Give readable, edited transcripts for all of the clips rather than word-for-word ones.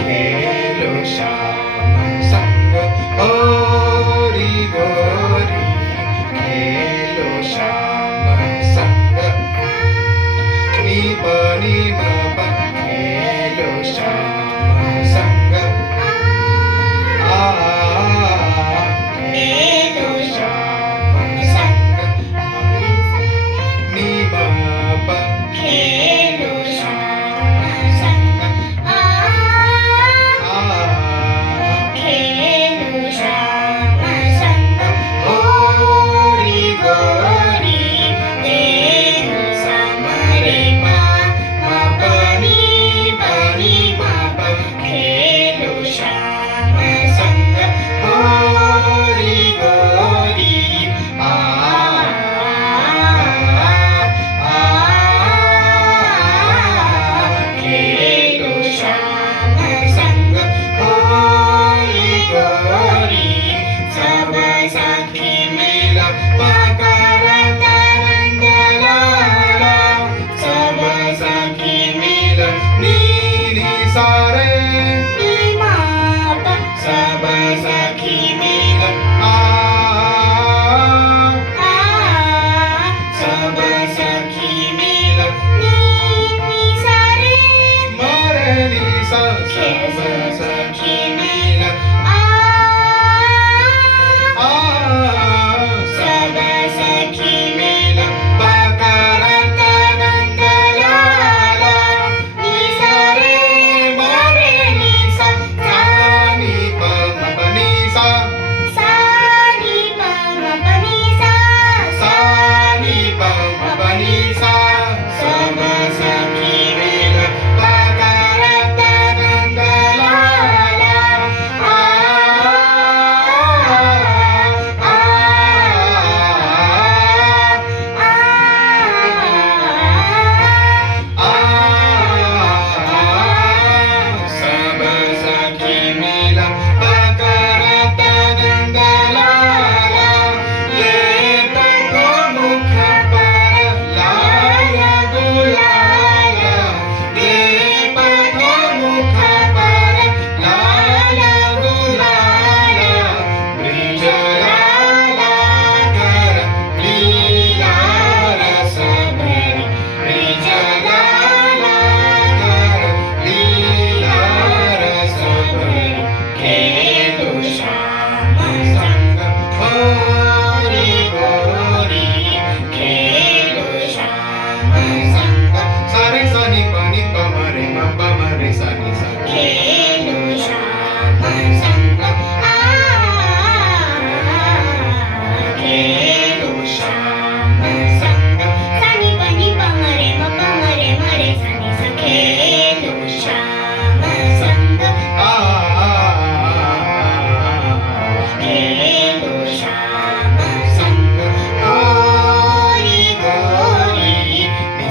खेलो श्याम संग हरि गौरी खेलो श्याम संग नी बनी बाबा खेलो श्याम संग खेलो श्याम संग नी बाबा खेलो श्याम संग खेलो श्याम संग हरि गौरी तेनु समरे खेलो श्याम संग हरि गौरी खेलो श्याम संग हरि गौरी सब सखी मिला पकर तरंग लाला सब सखी मिला नीरी सारे सब सखी मिल सब सखी मिल सारे मरनी सब सखी मिल सब सखी मिल पकर तरंग लाला सारे मरनी सब सानी पम पनी सा सानी पम पनी सा सानी पम पनी सा सब सखी मिल पकर तरंग लाला सब सखी मिल पकर तरंग लाला लेप को मुख पर लाल गुलाल लेप को मुख पर लाल गुलाल ब्रिज लाला कर लीला रस भरी ब्रिज लाला कर लीला रस भरी खेलो श्याम संग हरि गौरी खेलो श्याम संग सारे सनी पनी पमरे मरे सनी सा खेलो श्याम संग खेलो श्याम संग सनी पनी पमरे मरे सनी सा खेलो श्याम संग खेलो श्याम संग हरि गौरी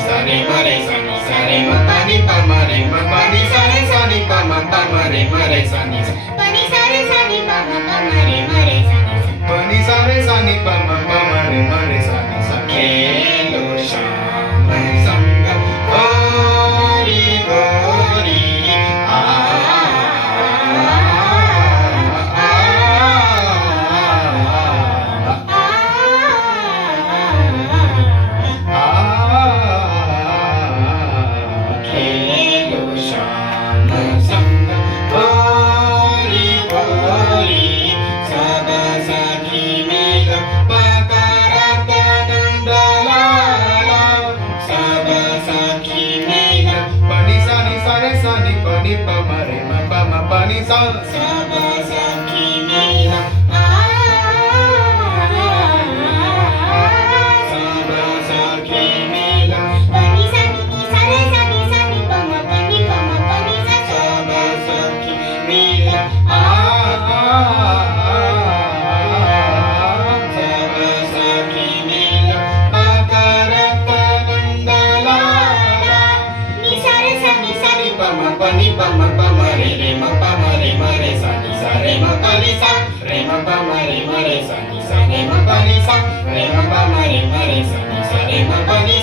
सारे मरे सनी सारे मनी पमरे मनी सारे सनी पमरे मरे सनी पनी सारे सनी पमरे मरे सनी पनी सारे सनी पमरे मरे सनी खेलो श्याम संग हरि गौरी खेलो श्याम संग हरि गौरी सब सखी मिल पकर तरंग लाला सब सखी मिल पनी सानी सारे सानी पनी पमरे मम पनी सा सब सखी मिल सब सखी मिल पनी सानी सारे सानी सानी पम पनी सा सब सखी मिल सब सखी मिल पकर तरंग लाला सारे सानी सानी पम पनी पमरे मरे सनी सारे मनी सा रे मरे सनी सारे मनी सा रे मरे सनी सारे मनी